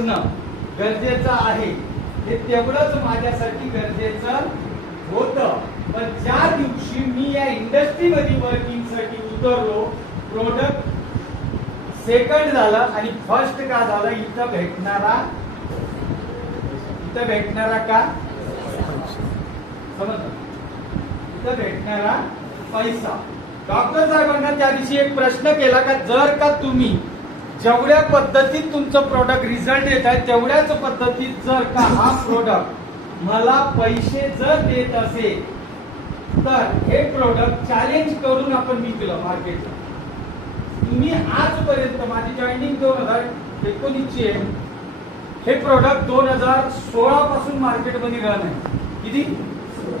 असणं गरजेचं आहे, हे तेवढंच माझ्यासाठी गरजेचं होतं. पण ज्या दिवशी मी या इंडस्ट्रीमध्ये वर्किंगसाठी उतरलो, प्रोडक्ट सेकंड झालं आणि फर्स्ट का झालं, इथं भेटणारा का समजलं, इथं भेटणारा पैसा. डॉक्टर साहेबांना त्या दिवशी एक प्रश्न केला का जर का तुम्ही जेवढ्या पद्धतीत तुमचं प्रोडक्ट रिझल्ट येत आहे तेवढ्याच पद्धतीत जर का हा प्रोडक्ट मला पैसे जर देत असेल तर हे प्रोडक्ट चॅलेंज करून आपण विकलं मार्केटला. तुम्ही आजपर्यंत, माझी जॉईनिंग 2019ची आहे, हे प्रोडक्ट 2016 पासून मार्केटमध्ये रन आहे. किती?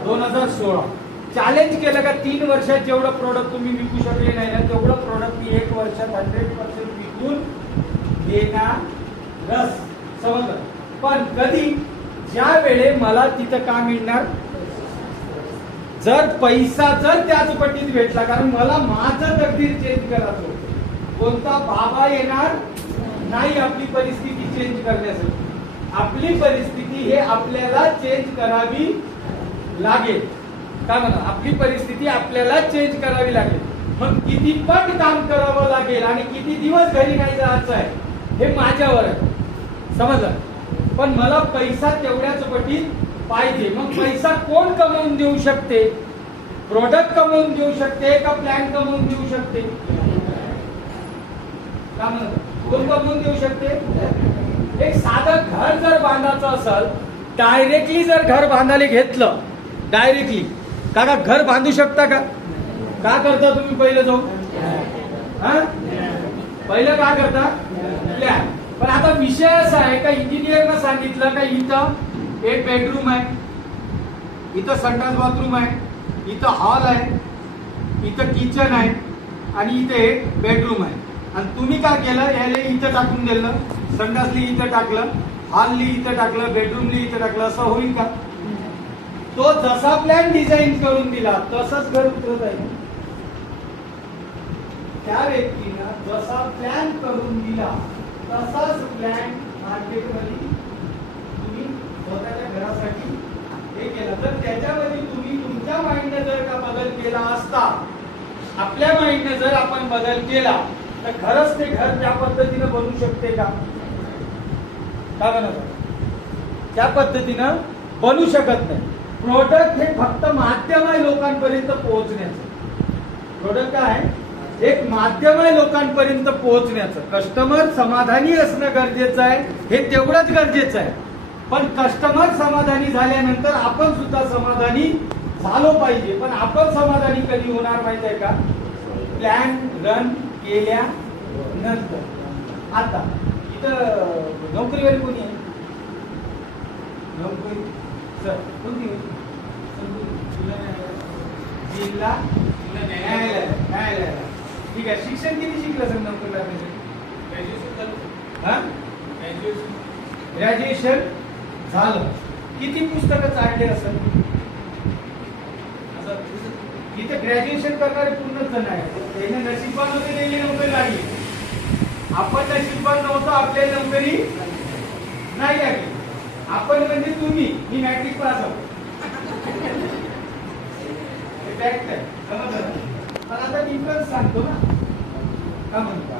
2016. चॅलेंज केलं का 3 वर्षात जेवढं प्रोडक्ट तुम्ही विकू शकले नाही ना तेवढं प्रोडक्ट मी 1 वर्षात 100% विकून देणारच. समजलं? पण कधी? ज्या वेळे मला तिथं का मिळणार, जर पैसा जर त्याच पट्टीत भेटला. कारण मला माझं तकदीर चेंज करायचं होतं. कोणता बाबा येणार नाही आपली परिस्थिती चेंज करण्यासाठी. आपली परिस्थिती हे आपल्याला चेंज करावी लागेल. काय म्हणा, आपली परिस्थिती आपल्याला चेंज करावी लागेल. मग किती पण काम करावं लागेल आणि किती दिवस घरी नाही जायचं आहे हे माझ्यावर आहे. समजलं? पण मला पैसा तेवढ्याच पटीत पाहिजे. मग पैसा कोण कमवून देऊ शकते? प्रोडक्ट कमवून देऊ शकते का प्लॅन कमवून देऊ शकते? काय म्हणत, कोण कमवून देऊ शकते? एक साधं घर जर बांधायचं असेल, डायरेक्टली जर घर बांधायला घेतलं, डायरेक्टली काका घर बांधू शकता का? का करता तुम्ही पहिलं जाऊन? पहिलं का करता? प्लॅन. पण आता विषय असा आहे का इंजिनियरनं सांगितलं का इथं एक बेडरूम आहे, इथं संडास बाथरूम आहे, इथं हॉल आहे, इथं किचन आहे आणि इथे एक बेडरूम आहे. आणि तुम्ही काय केलं, याला इथं टाकून दिलं, संडासली इथं टाकलं, हॉलली इथं टाकलं, बेडरूमली इथं टाकलं, असं होईल का? तो जसा प्लॅन डिझाईन करून दिला तसंच घर उतरत आहे. त्या व्यक्तीनं जसा प्लॅन करून दिला तसाच प्लॅन मार्केटमध्ये तुम्ही स्वतःच्या घरासाठी हे केलं. तर त्याच्यामध्ये तुम्ही तुमच्या माइंडने जर का बदल केला असता, आपल्या माइंडने जर आपण बदल केला तर खरंच ते घर त्या पद्धतीनं बनू शकते का? का बनत? त्या पद्धतीनं बनू शकत नाही. प्रोडक्ट हे फक्त माध्यम आहे लोकांपर्यंत पोहोचण्याचं. प्रोडक्ट काय आहे? एक माध्यम आहे लोकांपर्यंत पोहोचण्याचं. कस्टमर समाधानी असणं गरजेचं आहे, हे तेवढंच गरजेचं आहे. पण कस्टमर समाधानी झाल्यानंतर आपण सुद्धा समाधानी झालो पाहिजे. पण आपण समाधानी कधी होणार माहिती आहे का? प्लॅन रन केल्यानंतर. आता इथं नोकरीवर कोणी आहे? नोकरी सर कोणती? जिल्हा न्यायालय. ठीक आहे. शिक्षण किती शिकलं सर नोकरी लागण्यासाठी? ग्रॅज्युएशन झालं. किती पुस्तकं चालले असेल? इथे ग्रॅज्युएशन करणारे पूर्णच जण आहे. त्याने नशिबामध्ये गेली नोकरी लागली. आपण नशिबान नव्हतं, आपल्याला नोकरी नाही लागली. आपण म्हणजे तुम्ही, मी मॅट्रिक पास आहोत. फॅक्ट आहे. समजलं? पण आता डिफरन्स सांगतो ना. का म्हणतो?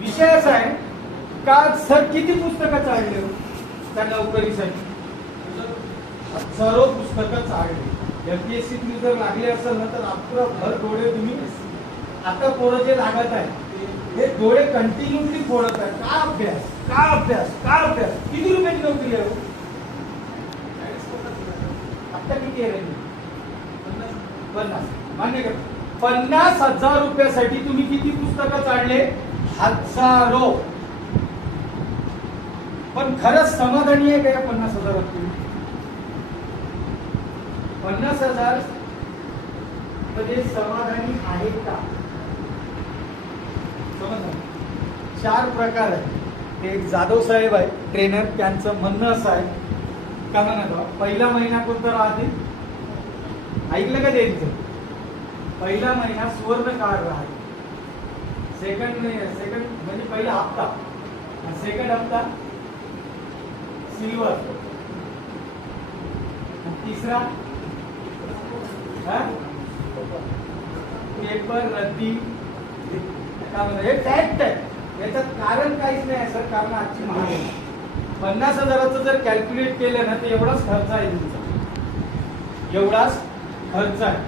विषय असा आहे का सर किती पुस्तकं चालले त्या नोकरीसाठी? सर्व पुस्तकं चालली. एमपीएससी तुम्ही जर लागले असेल ना तर आपलं भर डोळे तुम्ही आता पोरं जे लागत आहे हे डोळे कंटिन्युअसली फोडत आहे. का अभ्यास, का अभ्यास, का अभ्यास. किती रुपयाची नोकरी आहे? आता किती आहे? 50. मान्य कर. 50,000 रुपयासाठी तुम्ही किती पुस्तकं चालले? हजारो. पण खरंच समाधानी आहे का या 50,000? 50,000 मध्ये समाधानी आहेत का? समजलं? 4 प्रकार आहेत. एक जाधव साहेब आहे ट्रेनर, त्यांचं म्हणणं असं आहे का म्हणत पहिला महिना कोणता राहते? ऐकलं का त्यांचं? पहिला महिना सुवर्ण काळ राहते. सेकंड म्हणजे पहिला हप्ता, सेकंड हप्ता सिल्वर. तिसरा पेपर रद्दी. हे फॅक्ट आहे, याच्यात कारण काहीच नाही सर. कारण आजची महागाई 50,000चं जर कॅल्क्युलेट केलं ना तर एवढाच खर्च आहे तुमचा. एवढाच खर्च आहे.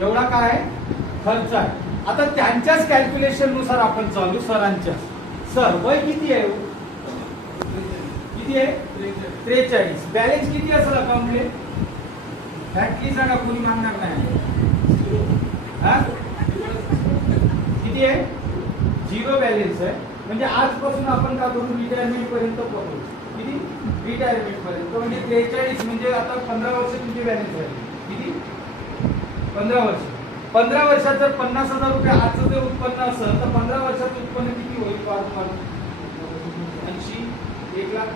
एवढा काय खर्च आहे. आता त्यांच्याच कॅल्क्युलेशन नुसार आपण चालू. सरांच्या सर वय किती आहे? किती आहे? 43. बॅलन्स किती असेल अकाउंटले? फॅक्टली सांगा, कोणी मागणार नाही. किती आहे? 0 बॅलन्स आहे. म्हणजे आजपासून आपण का करू? रिटायरमेंट पर्यंत पोहोचू. किती? रिटायरमेंट पर्यंत म्हणजे 43 म्हणजे आता 15 वर्ष तुमची बॅलन्स आहे. किती? 15 वर्ष. 15 वर्षात जर 50,000 रुपये आजचं जर उत्पन्न असेल तर 15 वर्षाचं उत्पन्न किती होईल? 80, 1 लाख.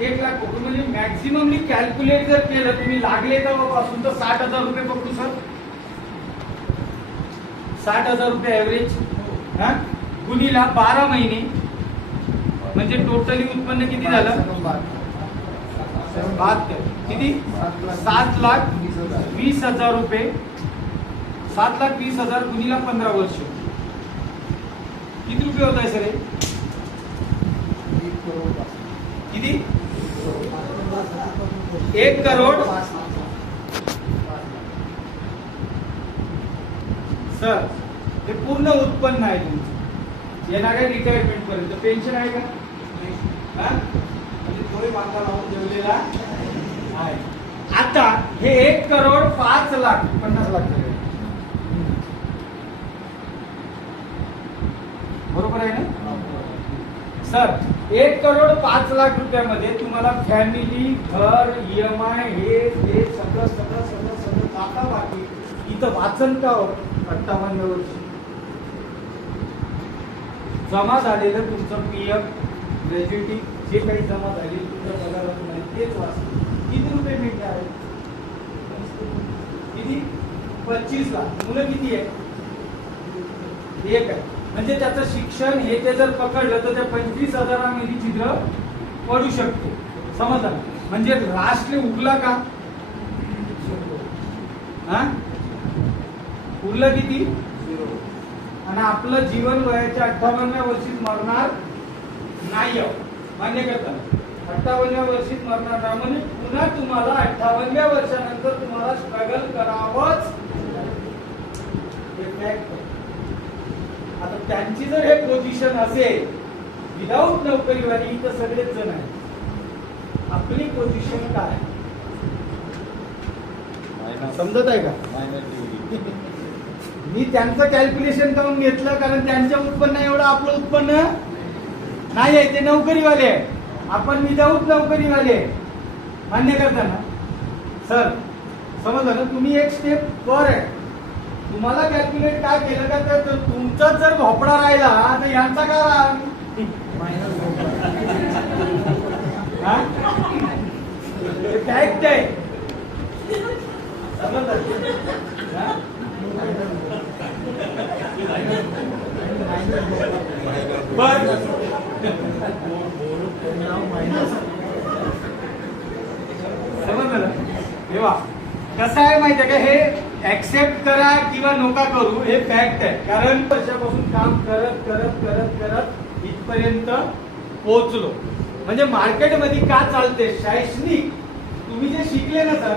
1 लाख रुपये. म्हणजे मॅक्झिमम मी कॅल्क्युलेट जर केलं तुम्ही लागले तेव्हापासून तर 60,000 रुपये पकडू सर. 60,000 रुपये ऍव्हरेज गुणीला 12 महिने म्हणजे टोटली उत्पन्न किती झालं? 72. किती? 7,20,000 रुपये. 7,20,000 गुणीला 15 वर्ष किती रुपये होत आहे सर? किती? 1 करोड. सर हे पूर्ण उत्पन्न आहे तुमचं. येणाऱ्या रिटायरमेंट पर्यंत. पेन्शन आहे का? म्हणजे थोडे बांधा लावून ठेवलेला आहे. आता हे 1 करोड 5 लाख 50 लाख बरोबर आहे ना सर? 1 करोड 5 लाख रुपयामध्ये तुम्हाला फॅमिली, घर, EMI हे सगळं सगळं सगळं सगळं जाता बाकी. इथं वाचन का? 58 वर्षी जमा झालेलं तुमचं PF, ग्रॅज्युएटी जे काही जमा झाले तुमच्या पगारातून नाही तेच वाचलं. किती रुपये मिळणार? किती? 25 लाख. मुलं किती आहे? 1 आहे. म्हणजे त्याचं शिक्षण हे ते जर पकडलं तर त्या 25,000मध्ये छिद्र पडू शकते. समजलं? म्हणजे राष्ट्र उरला का? उरलं किती? आणि आपलं जीवन वयाच्या 58व्या वर्षीच मरणार नाही. मान्य करतात? 58व्या वर्षीच मरणार नाही म्हणजे पुन्हा तुम्हाला 58व्या वर्षानंतर तुम्हाला स्ट्रगल करावंच. आता त्यांची जर हे पोझिशन असेल विदाऊट नोकरीवाली तर सगळेच जण आहेत. आपली पोझिशन काय समजत आहे का? मी त्यांचं कॅल्क्युलेशन करून घेतलं कारण त्यांच्या उत्पन्न एवढं आपलं उत्पन्न नाही आहे. ते नोकरीवाले आहे, आपण विदाऊट नोकरीवाले. मान्य करताना सर समजलं ना? तुम्ही एक स्टेप वर आहे. तुम्हाला कॅल्क्युलेट काय केलं का? तर तुमचाच जर भोपळा राहिला तर यांचा का राहा? फॅक्ट आहे. समजलं? कसं आहे माहिती आहे का? हे ऍक्सेप्ट करा किंवा नका करू हे फॅक्ट आहे. कारण वर्षापासून काम करत करत करत करत इथपर्यंत पोहोचलो. म्हणजे मार्केटमध्ये का चालते शैक्षणिक तुम्ही जे शिकले ना सर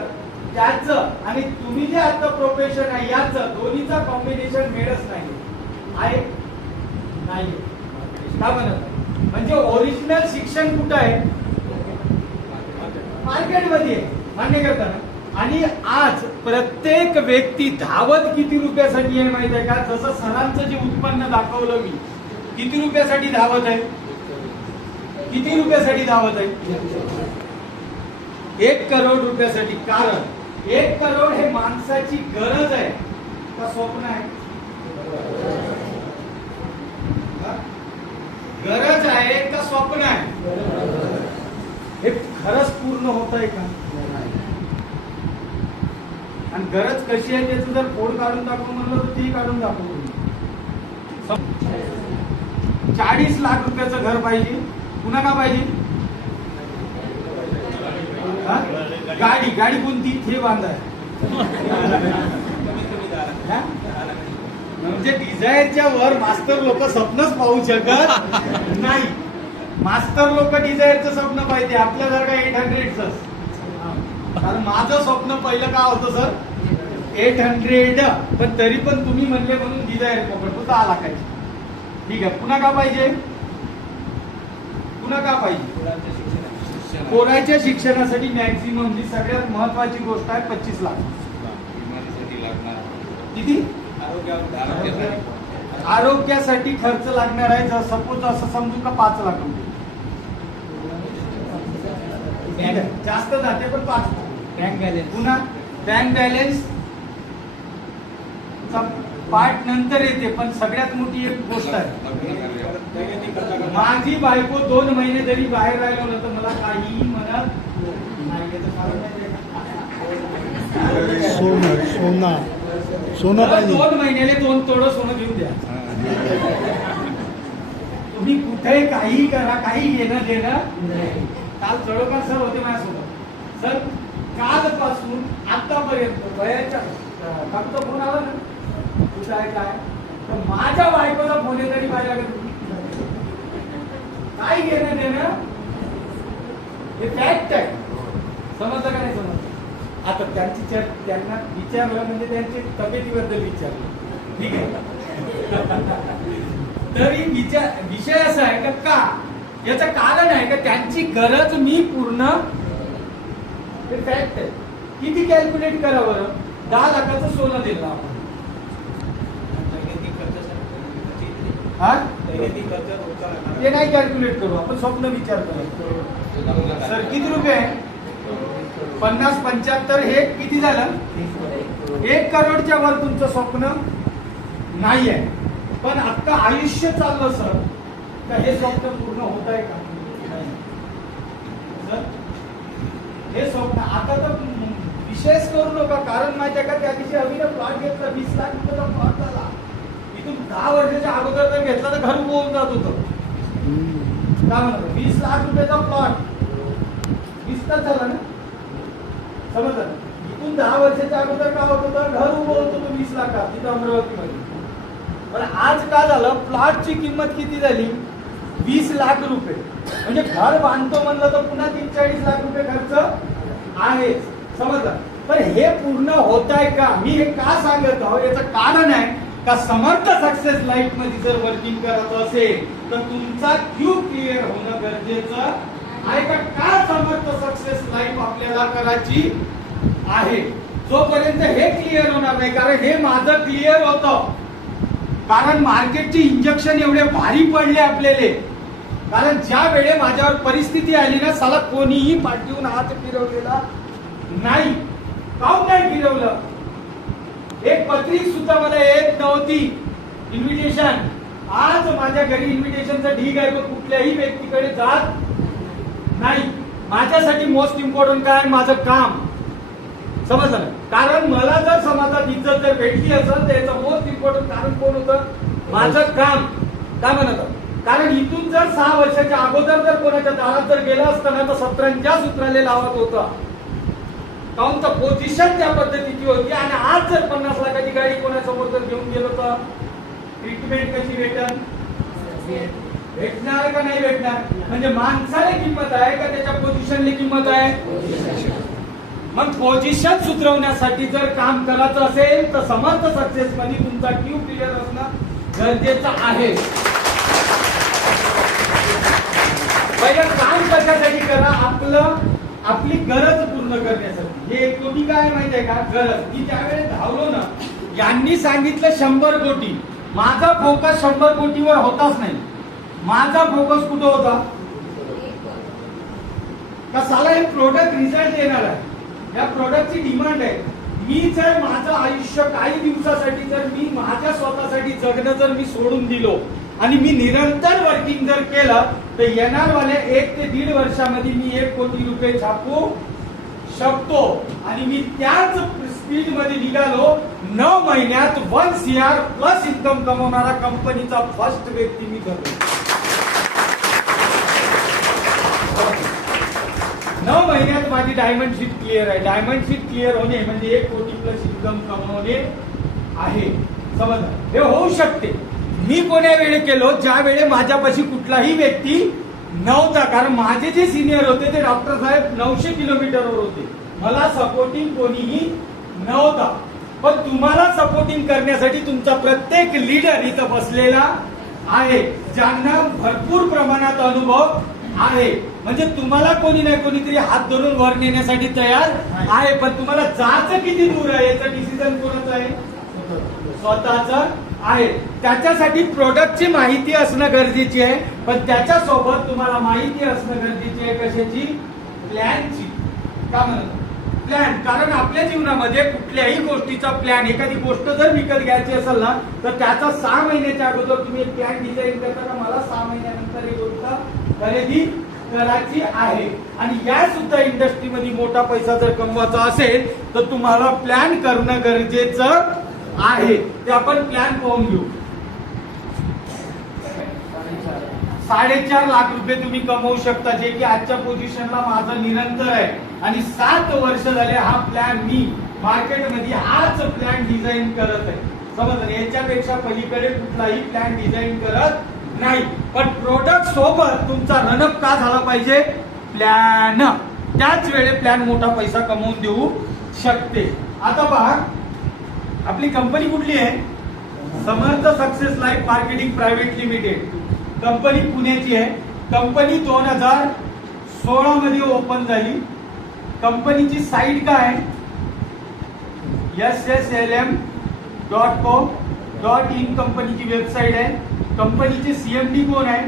त्याचं आणि तुम्ही जे आता प्रोफेशन आहे याचं दोन्हीचा कॉम्बिनेशन मिळत नाही आहे. नाही का म्हणत? म्हणजे ओरिजिनल शिक्षण कुठं आहे? मार्केटमध्ये. मान्य करताना आणि आज प्रत्येक व्यक्ती धावत किती रुपयासाठी आहे माहिती आहे का? जसं सरांचं जे उत्पन्न दाखवलं मी किती रुपयासाठी धावत आहे? किती रुपयासाठी धावत आहे? 1 करोड रुपयासाठी. कारण 1 करोड हे माणसाची गरज आहे का स्वप्न आहे? गरज आहे का स्वप्न आहे? हे खरंच पूर्ण होत आहे का? आणि गरज कशी आहे त्याचं जर फोड काढून दाखवू म्हणलं तर ती काढून दाखवू. 40 लाख रुपयाचं घर पाहिजे. पुन्हा का पाहिजे? हा? गाडी गाडी कोणती हे बांधाय हा? म्हणजे डिझायरच्या वर मास्टर लोक स्वप्नच पाहू शकत नाही. मास्टर लोक डिझायरचं स्वप्न पाहिजे, आपल्यासारखा 800च. कारण माझं स्वप्न पहिलं काय होतं सर 800, पण तरी पण तुम्ही म्हणले म्हणून डिझायर पकडतो 10 लाखाची. ठीक आहे, पुन्हा का पाहिजे, पुन्हा का पाहिजे? पोराच्या शिक्षणासाठी मॅक्झिमम जी सगळ्यात महत्वाची गोष्ट आहे 25 लाख. किती? आरोग्यासाठी खर्च लागणार आहे. जर सपोज असं समजू का 5 लाख रुपये, जास्त जाते पण 5. बँक बॅलन्स, पुन्हा बँक बॅलन्स पार्ट नंतर येते, पण सगळ्यात मोठी एक गोष्ट आहे, माझी बायको 2 महिने जरी बाहेर राहिलो ना तर मला काही म्हणत नाही. याचं कारण सोनं पाहिजे. 2 महिन्याला 2 तोडं सोनं घेऊन द्या. तुम्ही कुठे काही करा, काही घेणं देणं. काल चढोकार सर होते माझ्यासोबत. सर कालपासून आतापर्यंत वयाच्या फक्त फोन आला ना कुठं आहे काय, तर माझ्या बायकोचा फोन तरी पाहिजे लागत. काय घेणं देणं हे फॅक्ट आहे. समजलं का नाही समजलं? आता त्यांची त्यांना विचारलं म्हणजे त्यांची तब्येतीबद्दल विचारलं. ठीक आहे, तरी विषय असा आहे का याचं कारण आहे का त्यांची गरज मी पूर्ण, हे फॅक्ट आहे. किती कॅल्क्युलेट करा बरं, 10 लाखाचं सोनं दिलं आपण. ते नाही कॅल्क्युलेट करू आपण, स्वप्न विचार करू. सर किती रुपये आहे? 50, 75, हे किती झालं? 1 करोडच्या वर तुमचं स्वप्न नाही आहे. पण आता आयुष्य चाललं सर का हे स्वप्न पूर्ण होत आहे का? हे स्वप्न आता तर विशेष करू नका. कारण माझ्या का त्या दिवशी अभिनव प्लॉट घेतला, 20 लाख रुपयाचा प्लॉट झाला. इथून 10 वर्षाच्या अगोदर जर घेतला तर घर उभं होऊन जात होतं. काय म्हणतो 20 लाख रुपयाचा प्लॉट 20 तास झाला ना, समजलं? इथून 10 वर्षाच्या अगोदर काय होत होतं, घर उभं होत होतं 20 लाखात तिथं अमरावतीमध्ये. पण आज काय झालं, प्लॉटची किंमत किती झाली? 20 लाख रुपये. म्हणजे घर बांधतो म्हणलं तर पुन्हा 30-40 लाख रुपये खर्च आहे. समजलं? पण हे पूर्ण होत आहे का? मी हे का सांगत आहोत, याचं कारण आहे का समर्थ सक्सेस लाईफ मध्ये जर वर्किंग करायचं असेल तर तुमचा क्यू क्लिअर होणं गरजेचं आहे का? का समर्थ सक्सेस लाईफ आपल्याला करायची आहे? जोपर्यंत हे क्लिअर होणार नाही, कारण हे माझं क्लिअर होतं, कारण मार्केटचे इंजेक्शन एवढे भारी पडले आपल्याला. कारण ज्या वेळे माझ्यावर परिस्थिती आली ना, साला कोणीही पाठवून हात फिरवलेला नाही. काऊन नाही फिरवलं? एक पत्रिक सुद्धा मला येत नव्हती, इन्व्हिटेशन. आज माझ्या घरी इन्व्हिटेशनचा ढीग आहे, तो कुठल्याही व्यक्तीकडे जात नाही. माझ्यासाठी मोस्ट इम्पॉर्टंट काय? माझं काम. समजलं? कारण मला जर समाजात इज्जत जर भेटली असेल तर याचं मोस्ट इम्पॉर्टंट कारण कोण होतं? माझं काम. काय म्हणत? कारण इथून जर 6 वर्षाच्या अगोदर जर कोणाच्या दारात जर गेला असताना तर 17च्या सूत्राले लावत होता. काऊन तर पोझिशन त्या पद्धतीची होती. आणि आज जर 50 लाखाची गाडी कोणासमोर जर घेऊन गेलो तर ट्रीटमेंट कशी भेटल? भेटणार का नाही भेटणार? म्हणजे माणसाला किंमत आहे का त्याच्या पोझिशनला किंमत आहे? मग पोझिशन सुधरवण्यासाठी जर काम करायचं असेल तर समर्थ सक्सेस मध्ये तुमचा क्यू क्लिअर असणं गरजेचं आहे. पहिलं काम कशासाठी करा? आपली गरज पूर्ण करण्यासाठी. हे कोटी काय माहितीये का? गरज. की त्यावेळेस धावलो ना, यांनी सांगितलं 100 कोटी, माझा फोकस 100 कोटीवर होताच नाही. माझा फोकस कुठं होता? का साला हे प्रोडक्ट रिझल्ट देणार आहे, या प्रोडक्टची डिमांड आहे. मी जर माझं आयुष्य काही दिवसासाठी जर मी माझ्या स्वतःसाठी जगणं जर मी सोडून दिलो आणि मी निरंतर वर्किंग जर केलं तर येणारवाल्या 1 ते 1.5 वर्षामध्ये मी 1 कोटी रुपये छापू शकतो. आणि मी त्याच स्पीड मध्ये निघालो. 9 महिन्यात 1 CR प्लस इन्कम कमवणारा कंपनीचा फर्स्ट व्यक्ती मी ठरलो. 9 महिन्यात माझी डायमंड शीट क्लिअर आहे. डायमंड शीट क्लिअर होणे म्हणजे 1 कोटी प्लस इन्कम कमवणे आहे. समजलं? हे होऊ शकते. मी कोण्या वेळे केलो, ज्या वेळे माझ्यापाशी कुठलाही व्यक्ती नव्हता. कारण माझे जे सिनियर होते ते डॉक्टर साहेब 900 किलोमीटरवर होते. मला सपोर्टिंग कोणीही नव्हता. पण तुम्हाला सपोर्टिंग करण्यासाठी तुमचा प्रत्येक लीडर इथं बसलेला आहे, ज्यांना भरपूर प्रमाणात अनुभव आहे. म्हणजे तुम्हाला कोणी नाही कोणीतरी हात धरून वर नेण्यासाठी तयार आहे. पण तुम्हाला जायचं किती दूर आहे याचं डिसिजन कोणाचं आहे? स्वतःच आहे. त्याच्यासाठी प्रोडक्टची माहिती असणं गरजेची आहे. पण त्याच्यासोबत तुम्हाला माहिती असणं गरजेची आहे कशाची? प्लॅनची. का म्हणत प्लॅन? कारण आपल्या जीवनामध्ये कुठल्याही गोष्टीचा प्लॅन, एखादी गोष्ट जर विकत घ्यायची असेल ना तर त्याचा 6 महिन्याच्या अगोदर तुम्ही एक प्लॅन डिझाईन करता का मला 6 महिन्यानंतर ही गोष्ट खरेदी करायची आहे. आणि या सुद्धा इंडस्ट्रीमध्ये मोठा पैसा जर कमवायचा असेल तर तुम्हाला प्लॅन करणं गरजेचं आहे. ते आपण प्लॅन पाहून घेऊ. 4.5 लाख रुपये तुम्ही कमवू शकता, जे की आजच्या पोझिशनला माझं निरंतर आहे. आणि 7 वर्ष झाले हा प्लॅन मी मार्केटमध्ये हाच प्लॅन डिझाईन करत आहे. समजलं? याच्यापेक्षा पलीकडे कुठलाही प्लॅन डिझाईन करत नाही. पण प्रोडक्ट सोबत तुमचा रनअप का झाला पाहिजे? प्लॅन. त्याच वेळे प्लॅन मोठा पैसा कमवून देऊ शकते. आता पहा, आपली कंपनी कुठली आहे? Samarth success life marketing private limited. Company पुण्याची आहे. कंपनी 2016 मध्ये ओपन झाली. कंपनीची साईट काय आहे? sslm.co.in कंपनीची वेबसाईट आहे. कंपनीचे सीएमडी कोण आहे?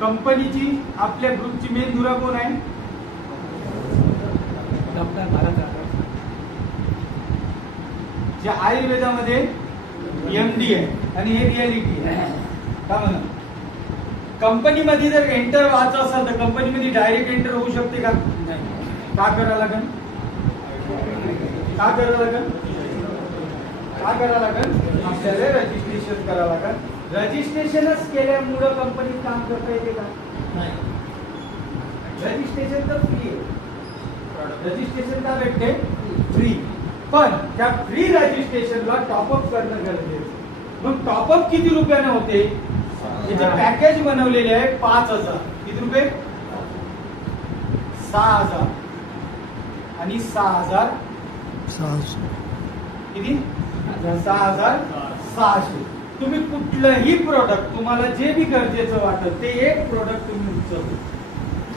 कंपनीची आपल्या ग्रुपची मेन धुरा कोण आहे? डॉक्टर भारत. जे आयुर्वेदामध्ये एमडी आहे आणि हे रियालिटी आहे. का म्हणा? कंपनीमध्ये जर एंटर व्हायचं असेल तर कंपनीमध्ये डायरेक्ट एंटर होऊ शकते का? का करावं लागेल? का करावं लागेल? का करावं लागेल? आपल्याला रजिस्ट्रेशन करावं लागेल. रजिस्ट्रेशनच केल्यामुळं कंपनीत काम करता येते का? नाही. रजिस्ट्रेशन तर फ्री आहे. रजिस्ट्रेशन का भेटते? फ्री. पण त्या फ्री रजिस्ट्रेशनला टॉपअप करणं गरजेचं. मग टॉपअप किती रुपयानं होते? त्याचे पॅकेज बनवलेले आहे 5,000. किती रुपये? 6,000 आणि 6,000 किती? 6,600. तुम्ही कुठलंही प्रोडक्ट तुम्हाला जे बी गरजेचं वाटत ते एक प्रोडक्ट तुम्ही उचलतो.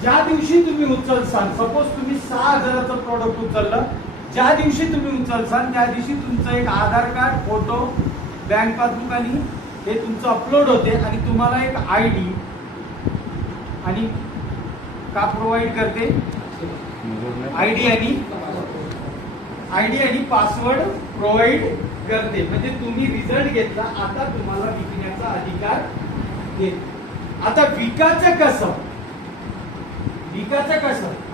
ज्या दिवशी तुम्ही उचलसाल, सपोज तुम्ही 6,000चं प्रोडक्ट उचललं, ज्या दिवशी तुम्ही उचलसाल त्या दिवशी तुमचं एक आधार कार्ड, फोटो, बँक पासबुक आणि हे तुमचं अपलोड होते आणि तुम्हाला एक आयडी आणि का प्रोव्हाइड करते? आयडी आणि पासवर्ड प्रोव्हाइड करते. म्हणजे तुम्ही रिझल्ट घेतला, आता तुम्हाला विकण्याचा अधिकार देते. आता विकायचं कसं?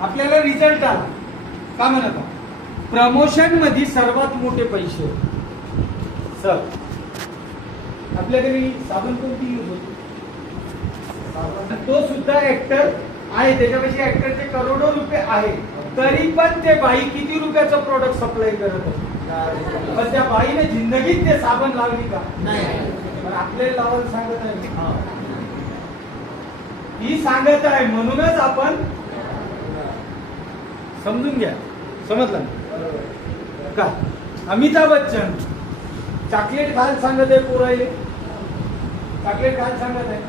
आपल्याला रिझल्ट आला का म्हणत? प्रमोशन मध्ये सर्वात मोठे पैसे सर. आपल्याकडे साबण कोणती यूज होते? तो सुद्धा ऍक्टर आहे, त्याच्यापेक्षा ऍक्टरचे करोडो रुपये आहे. तरी पण ते बाई किती रुपयाचं प्रोडक्ट सप्लाय करत असते? पण त्या बाईने जिंदगीत ते साबण लावली का? नाही. पण आपल्याला लावायला सांगत आहे, ही सांगत आहे. म्हणूनच आपण समजून घ्या. समजलं का? अमिताभ बच्चन चॉकलेट खायला सांगत आहे पोरायले. चॉकलेट खायला सांगत आहे.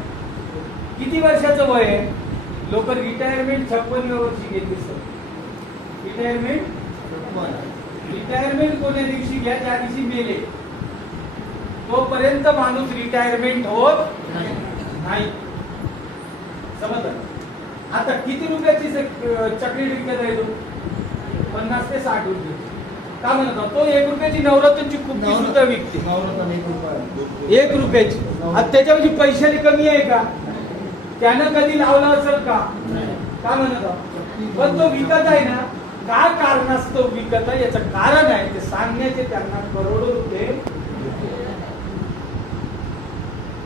किती वर्षाचं वय आहे? लोक रिटायरमेंट 56 वर्षी घेते सर. रिटायरमेंट कोण्या दिवशी घ्या? त्या दिवशी मेले. तोपर्यंत माणूस रिटायरमेंट होत नाही. समजलं? आता किती रुपयाची चॉकलेट विकत आहे? 50 ते 60 रुपये. का म्हणतात? तो 1 रुपयाची नवरत्नची कुकी सुद्धा विकते. 1 रुपयाची. आता त्याच्यामध्ये पैशाने कमी आहे का? त्यानं कधी लावला असेल का? का म्हणतात? पण तो विकत आहे ना. काय कारणास्तव विकत आहे याचं कारण आहे ते सांगण्याचे त्यांना करोडो रुपये.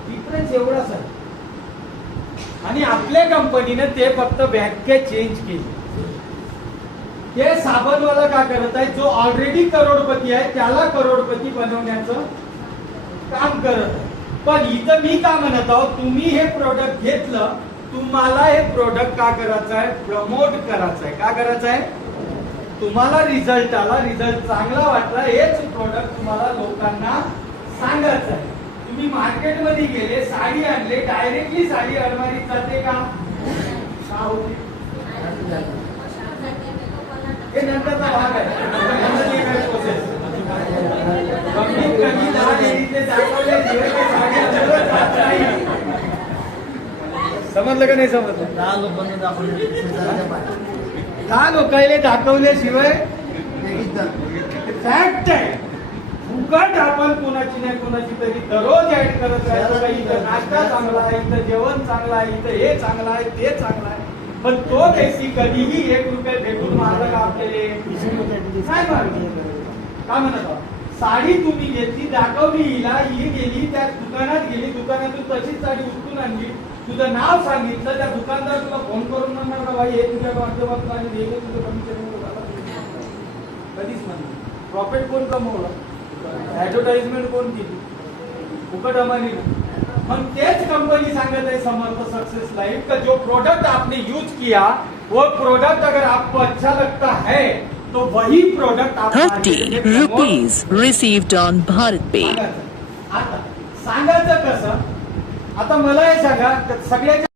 डिफरन्स एवढाच आहे. आणि आपल्या कंपनीने ते फक्त व्याख्या चेंज केली. ते साबणवाला का करत आहे, जो ऑलरेडी करोडपती आहे त्याला करोडपती बनवण्याचं काम करत आहे. पण इथं मी का म्हणत आहोत, तुम्ही हे प्रोडक्ट घेतलं, तुम्हाला हे प्रोडक्ट का करायचं आहे, प्रमोट करायचं आहे. का करायचं आहे, तुम्हाला रिझल्ट आला, रिझल्ट चांगला वाटला, हेच प्रोडक्ट तुम्हाला लोकांना सांगायचं आहे. तुम्ही मार्केटमध्ये गेले, साडी आणले, डायरेक्टली साडी अलमारीत जाते का? होते. हे नंतरचा भाग आहे. नंतर काय प्रोसेस कमीत कमी 10 लेडीजने दाखवल्याशिवाय ते साडी अंदरच जात नाही. समजलं का नाही समजलं? 10 लोकांना दाखवल्याशिवाय फॅक्ट आहे. फुकट आपण कोणाची नाही कोणाची तरी दररोज ऍड करत राहायचं. इथं नाश्ता चांगला आहे, इथं जेवण चांगलं आहे, इथं हे चांगलं आहे, ते चांगलं आहे. पण तो पैसे कधीही 1 रुपये भेटून मारला का आपल्याला? काय मारलं का म्हणत आहोत? साडी तुम्ही घेतली, दाखवली हिला, ही गेली त्या दुकानात गेली, दुकानातून तशीच साडी उचलून आणली, तुझं नाव सांगितलं, त्या दुकानदार तुला फोन करून म्हणणार का बाई हे तुझ्या माध्यमातून आणि नेहमी तुझं कमिशन कधीच म्हणणार. प्रॉफिट कोण कमवलं? ऍडव्हर्टाइजमेंट कोण केली? फुकट अमानी. मग तेच कंपनी सांगत है समर्थ सक्सेस लाइफ का, जो प्रोडक्ट आपने यूज किया वो प्रोडक्ट अगर आपको अच्छा लगता है तो वही प्रोडक्ट आप 30 rupees received on Bharat Pay. आता सांगायचं कसं? आता मला हे सांगा, सगळ्याच्या